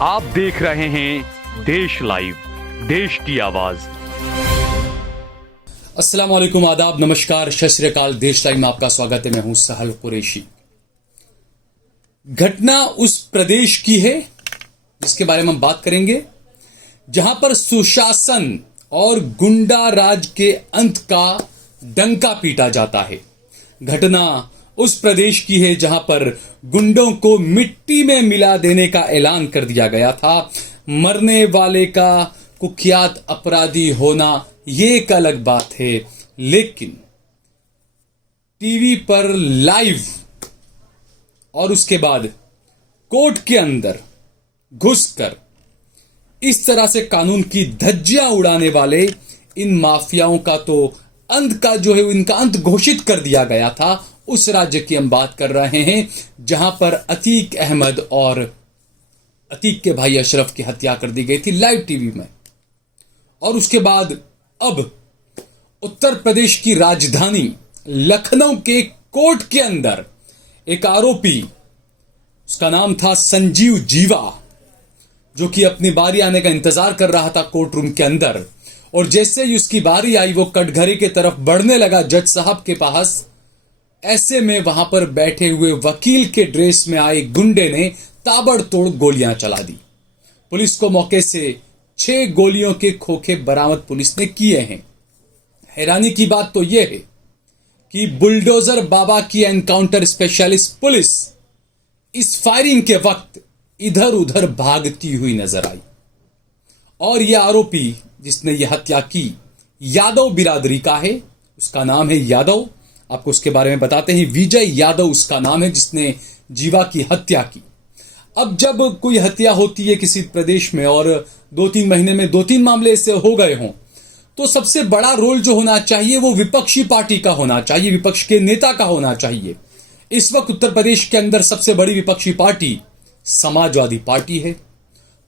आप देख रहे हैं देश लाइव, देश की आवाज। अस्सलाम वालेकुम, आदाब, नमस्कार, सत श्री अकाल। देश लाइव में आपका स्वागत है। मैं हूं सहल कुरैशी। घटना उस प्रदेश की है जिसके बारे में हम बात करेंगे जहां पर सुशासन और गुंडा राज के अंत का डंका पीटा जाता है। घटना उस प्रदेश की है जहां पर गुंडों को मिट्टी में मिला देने का ऐलान कर दिया गया था। मरने वाले का कुख्यात अपराधी होना ये एक अलग बात है, लेकिन टीवी पर लाइव और उसके बाद कोर्ट के अंदर घुसकर इस तरह से कानून की धज्जियां उड़ाने वाले इन माफियाओं का तो अंत का जो है इनका अंत घोषित कर दिया गया था। उस राज्य की हम बात कर रहे हैं जहां पर अतीक अहमद और अतीक के भाई अशरफ की हत्या कर दी गई थी लाइव टीवी में। और उसके बाद अब उत्तर प्रदेश की राजधानी लखनऊ के कोर्ट के अंदर एक आरोपी, उसका नाम था संजीव जीवा, जो कि अपनी बारी आने का इंतजार कर रहा था कोर्ट रूम के अंदर। और जैसे ही उसकी बारी आई वो कटघरे की तरफ बढ़ने लगा जज साहब के पास। ऐसे में वहां पर बैठे हुए वकील के ड्रेस में आए गुंडे ने ताबड़तोड़ गोलियां चला दी। पुलिस को मौके से 6 गोलियों के खोखे बरामद पुलिस ने किए हैं। हैरानी की बात तो यह है कि बुलडोजर बाबा की एनकाउंटर स्पेशलिस्ट पुलिस इस फायरिंग के वक्त इधर उधर भागती हुई नजर आई। और यह आरोपी जिसने यह हत्या की यादव बिरादरी का है। उसका नाम है यादव। आपको उसके बारे में बताते हैं। विजय यादव उसका नाम है जिसने जीवा की हत्या की। अब जब कोई हत्या होती है किसी प्रदेश में और 2-3 महीने में 2-3 मामले ऐसे हो गए हों, तो सबसे बड़ा रोल जो होना चाहिए वो विपक्षी पार्टी का होना चाहिए, विपक्ष के नेता का होना चाहिए। इस वक्त उत्तर प्रदेश के अंदर सबसे बड़ी विपक्षी पार्टी समाजवादी पार्टी है।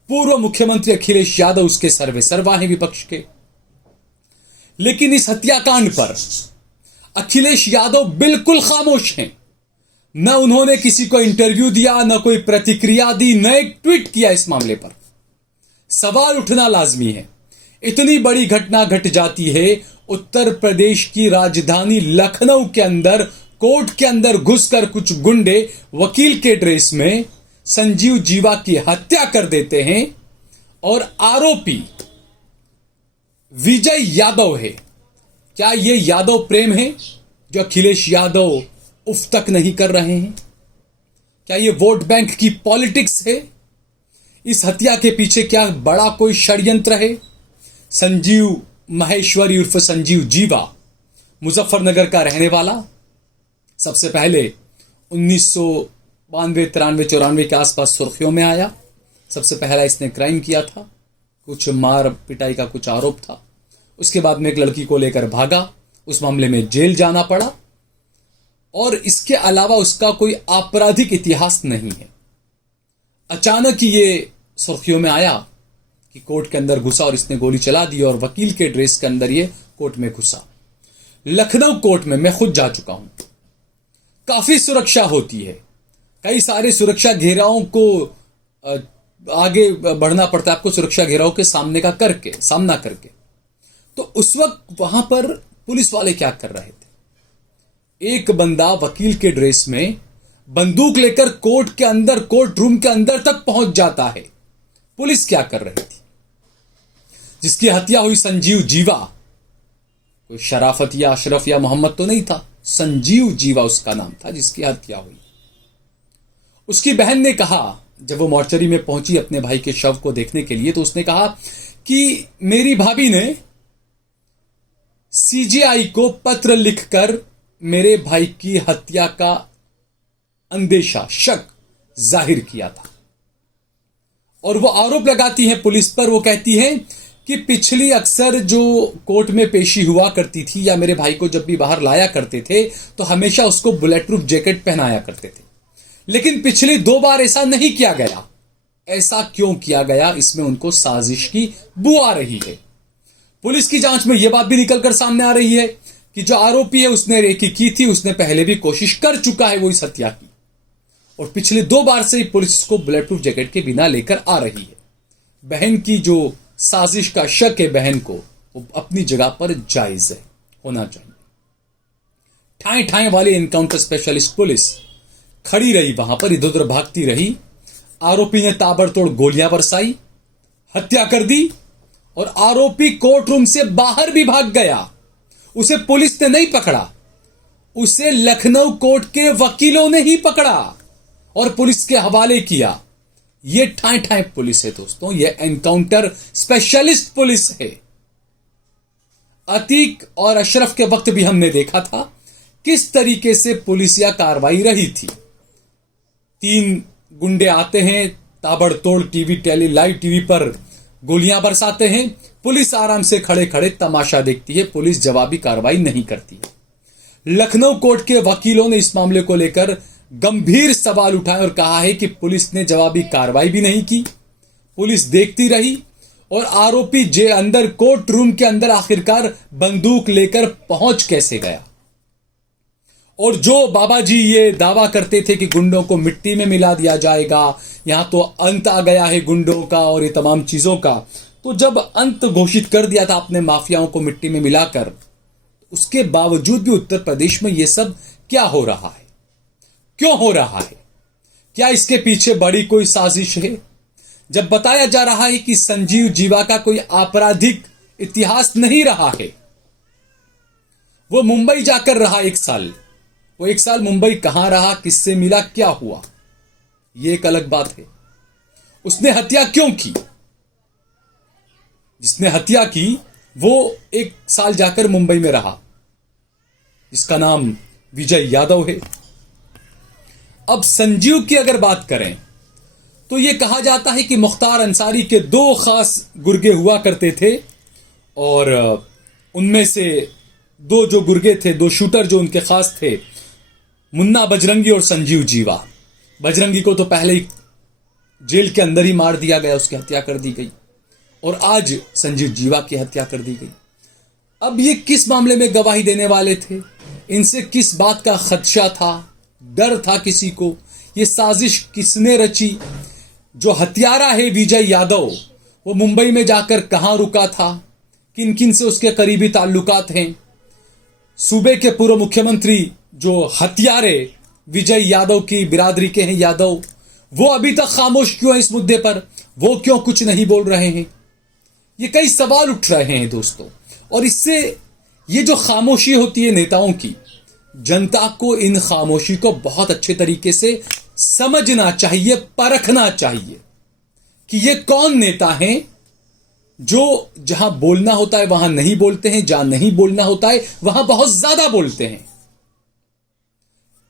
पूर्व मुख्यमंत्री अखिलेश यादव उसके सर्वेसर्वा हैं विपक्ष के। लेकिन इस हत्याकांड पर अखिलेश यादव बिल्कुल खामोश हैं। न उन्होंने किसी को इंटरव्यू दिया, न कोई प्रतिक्रिया दी, न एक ट्वीट किया इस मामले पर। सवाल उठना लाजमी है। इतनी बड़ी घटना घट जाती है उत्तर प्रदेश की राजधानी लखनऊ के अंदर, कोर्ट के अंदर घुसकर कुछ गुंडे वकील के ड्रेस में संजीव जीवा की हत्या कर देते हैं और आरोपी विजय यादव है। क्या यह यादव प्रेम है जो अखिलेश यादव उफ तक नहीं कर रहे हैं? क्या यह वोट बैंक की पॉलिटिक्स है? इस हत्या के पीछे क्या बड़ा कोई षड्यंत्र है? संजीव महेश्वरी उर्फ संजीव जीवा मुजफ्फरनगर का रहने वाला, सबसे पहले 1992, 93, 94 के आसपास सुर्खियों में आया। सबसे पहला इसने क्राइम किया था, कुछ मार पिटाई का कुछ आरोप था। उसके बाद में एक लड़की को लेकर भागा, उस मामले में जेल जाना पड़ा। और इसके अलावा उसका कोई आपराधिक इतिहास नहीं है। अचानक ही ये सुर्खियों में आया कि कोर्ट के अंदर घुसा और इसने गोली चला दी और वकील के ड्रेस के अंदर ये कोर्ट में घुसा। लखनऊ कोर्ट में मैं खुद जा चुका हूं। काफी सुरक्षा होती है, कई सारे सुरक्षा घेरावों को आगे बढ़ना पड़ता है आपको, सुरक्षा घेराव के सामना करके। तो उस वक्त वहां पर पुलिस वाले क्या कर रहे थे? एक बंदा वकील के ड्रेस में बंदूक लेकर कोर्ट के अंदर, कोर्ट रूम के अंदर तक पहुंच जाता है। पुलिस क्या कर रही थी? जिसकी हत्या हुई संजीव जीवा, कोई शराफत या अशरफ या मोहम्मद तो नहीं था, संजीव जीवा उसका नाम था जिसकी हत्या हुई। उसकी बहन ने कहा, जब वो मोर्चरी में पहुंची अपने भाई के शव को देखने के लिए, तो उसने कहा कि मेरी भाभी ने सीजीआई को पत्र लिखकर मेरे भाई की हत्या का अंदेशा, शक जाहिर किया था। और वो आरोप लगाती है पुलिस पर। वो कहती है कि पिछली अक्सर जो कोर्ट में पेशी हुआ करती थी या मेरे भाई को जब भी बाहर लाया करते थे तो हमेशा उसको बुलेट प्रूफ जैकेट पहनाया करते थे, लेकिन पिछली 2 बार ऐसा नहीं किया गया। ऐसा क्यों किया गया? इसमें उनको साजिश की बू आ रही है। पुलिस की जांच में यह बात भी निकलकर सामने आ रही है कि जो आरोपी है उसने रेकी की थी, उसने पहले भी कोशिश कर चुका है वो इस हत्या की। और पिछले 2 बार से ही पुलिस को बुलेट प्रूफ जैकेट के बिना लेकर आ रही है। बहन की जो साजिश का शक है बहन को, वो अपनी जगह पर जायज है, होना चाहिए। ठाए ठाए वाली एनकाउंटर स्पेशलिस्ट पुलिस खड़ी रही, वहां पर इधर उधर भागती रही। आरोपी ने ताबड़तोड़ गोलियां बरसाई, हत्या कर दी और आरोपी कोर्ट रूम से बाहर भी भाग गया। उसे पुलिस ने नहीं पकड़ा, उसे लखनऊ कोर्ट के वकीलों ने ही पकड़ा और पुलिस के हवाले किया। यह ठाए ठाए पुलिस है दोस्तों, यह एनकाउंटर स्पेशलिस्ट पुलिस है। अतीक और अशरफ के वक्त भी हमने देखा था किस तरीके से पुलिसिया कार्रवाई रही थी। 3 गुंडे आते हैं, ताबड़तोड़ लाइव टीवी पर गोलियां बरसाते हैं, पुलिस आराम से खड़े खड़े तमाशा देखती है, पुलिस जवाबी कार्रवाई नहीं करती है। लखनऊ कोर्ट के वकीलों ने इस मामले को लेकर गंभीर सवाल उठाए और कहा है कि पुलिस ने जवाबी कार्रवाई भी नहीं की, पुलिस देखती रही और आरोपी अंदर कोर्ट रूम के अंदर आखिरकार बंदूक लेकर पहुंच कैसे गया। और जो बाबा जी ये दावा करते थे कि गुंडों को मिट्टी में मिला दिया जाएगा, यहां तो अंत आ गया है गुंडों का और ये तमाम चीजों का, तो जब अंत घोषित कर दिया था अपने माफियाओं को मिट्टी में मिलाकर, उसके बावजूद भी उत्तर प्रदेश में यह सब क्या हो रहा है, क्यों हो रहा है? क्या इसके पीछे बड़ी कोई साजिश है? जब बताया जा रहा है कि संजीव जीवा का कोई आपराधिक इतिहास नहीं रहा है, वो मुंबई जाकर रहा 1 साल, वो 1 साल मुंबई कहां रहा, किससे मिला, क्या हुआ, ये एक अलग बात है। उसने हत्या क्यों की? जिसने हत्या की वो 1 साल जाकर मुंबई में रहा, जिसका नाम विजय यादव है। अब संजीव की अगर बात करें तो यह कहा जाता है कि मुख्तार अंसारी के 2 खास गुर्गे हुआ करते थे और उनमें से 2 जो गुर्गे थे, 2 शूटर जो उनके खास थे, मुन्ना बजरंगी और संजीव जीवा। बजरंगी को तो पहले ही जेल के अंदर ही मार दिया गया, उसकी हत्या कर दी गई और आज संजीव जीवा की हत्या कर दी गई। अब ये किस मामले में गवाही देने वाले थे? इनसे किस बात का खदशा था, डर था किसी को? ये साजिश किसने रची? जो हत्यारा है विजय यादव, वो मुंबई में जाकर कहां रुका था, किन किन से उसके करीबी ताल्लुकात हैं? सूबे के पूर्व मुख्यमंत्री जो हत्यारे विजय यादव की बिरादरी के हैं यादव, वो अभी तक खामोश क्यों है इस मुद्दे पर? वो क्यों कुछ नहीं बोल रहे हैं? ये कई सवाल उठ रहे हैं दोस्तों, और इससे ये जो खामोशी होती है नेताओं की, जनता को इन खामोशी को बहुत अच्छे तरीके से समझना चाहिए, परखना चाहिए कि ये कौन नेता हैं जो जहां बोलना होता है वहां नहीं बोलते हैं, जहां नहीं बोलना होता है वहां बहुत ज्यादा बोलते हैं।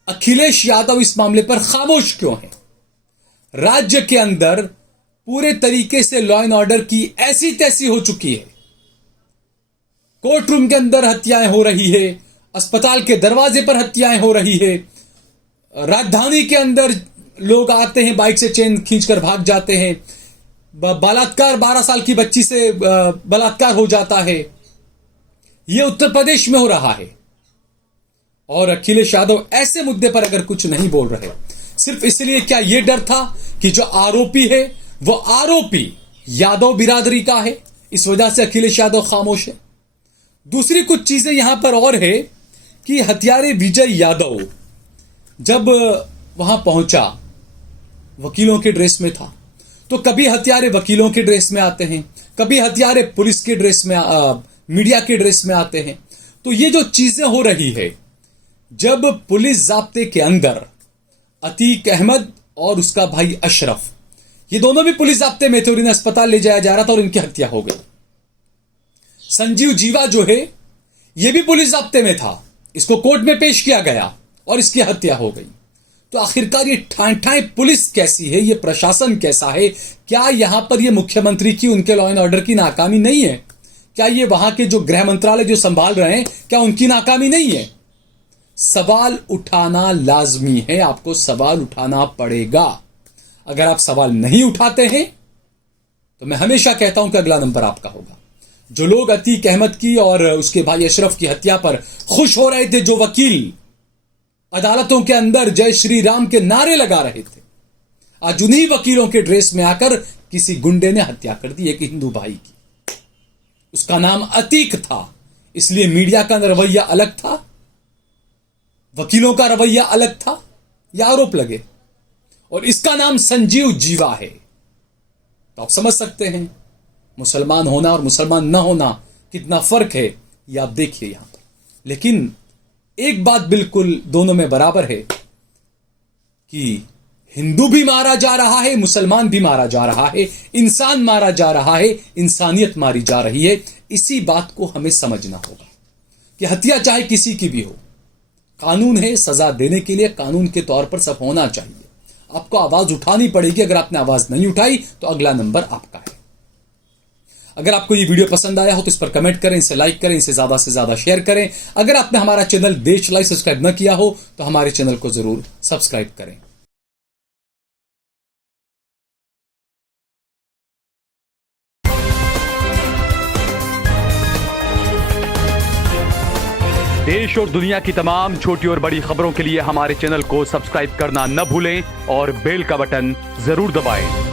अखिलेश यादव इस मामले पर खामोश क्यों है? राज्य के अंदर पूरे तरीके से लॉ एंड ऑर्डर की ऐसी तैसी हो चुकी है, कोर्ट रूम के अंदर हत्याएं हो रही है, अस्पताल के दरवाजे पर हत्याएं हो रही है, राजधानी के अंदर लोग आते हैं बाइक से चेन खींचकर भाग जाते हैं, बलात्कार 12 साल की बच्ची से बलात्कार हो जाता है। यह उत्तर प्रदेश में हो रहा है और अखिलेश यादव ऐसे मुद्दे पर अगर कुछ नहीं बोल रहे, सिर्फ इसलिए क्या यह डर था कि जो आरोपी है वो आरोपी यादव बिरादरी का है, इस वजह से अखिलेश यादव खामोश है? दूसरी कुछ चीजें यहां पर और है कि हत्यारे विजय यादव जब वहां पहुंचा, वकीलों के ड्रेस में था, तो कभी हत्यारे वकीलों के ड्रेस में आते हैं, कभी हत्यारे पुलिस के ड्रेस में, मीडिया के ड्रेस में आते हैं। तो ये जो चीजें हो रही है, जब पुलिस जाब्ते के अंदर अतीक अहमद और उसका भाई अशरफ, ये दोनों भी पुलिस जाब्ते में थे और इन्हें अस्पताल ले जाया जा रहा था और इनकी हत्या हो गई। संजीव जीवा जो है ये भी पुलिस जाब्ते में था, इसको कोर्ट में पेश किया गया और इसकी हत्या हो गई। तो आखिरकार ये ठाई पुलिस कैसी है, ये प्रशासन कैसा है? क्या यहां पर ये मुख्यमंत्री की, उनके लॉ एंड ऑर्डर की नाकामी नहीं है? क्या ये वहां के जो गृह मंत्रालय जो संभाल रहे हैं, क्या उनकी नाकामी नहीं है? सवाल उठाना लाजमी है, आपको सवाल उठाना पड़ेगा। अगर आप सवाल नहीं उठाते हैं तो मैं हमेशा कहता हूं कि अगला नंबर आपका होगा। जो लोग अतीक अहमद की और उसके भाई अशरफ की हत्या पर खुश हो रहे थे, जो वकील अदालतों के अंदर जय श्री राम के नारे लगा रहे थे, आज उन्हीं वकीलों के ड्रेस में आकर किसी गुंडे ने हत्या कर दी एक हिंदू भाई की। उसका नाम अतीक था, इसलिए मीडिया का रवैया अलग था, वकीलों का रवैया अलग था, यह आरोप लगे। और इसका नाम संजीव जीवा है। तो आप समझ सकते हैं मुसलमान होना और मुसलमान न होना कितना फर्क है, यह आप देखिए यहां पर। लेकिन एक बात बिल्कुल दोनों में बराबर है कि हिंदू भी मारा जा रहा है, मुसलमान भी मारा जा रहा है, इंसान मारा जा रहा है, इंसानियत मारी जा रही है। इसी बात को हमें समझना होगा कि हत्या चाहे किसी की भी हो, कानून है, सजा देने के लिए कानून के तौर पर सब होना चाहिए। आपको आवाज उठानी पड़ेगी, अगर आपने आवाज नहीं उठाई तो अगला नंबर आपका है। अगर आपको ये वीडियो पसंद आया हो तो इस पर कमेंट करें, इसे लाइक करें, इसे ज्यादा से ज्यादा शेयर करें। अगर आपने हमारा चैनल देश लाइव सब्सक्राइब न किया हो तो हमारे चैनल को जरूर सब्सक्राइब करें। देश और दुनिया की तमाम छोटी और बड़ी खबरों के लिए हमारे चैनल को सब्सक्राइब करना न भूलें और बेल का बटन जरूर दबाएं।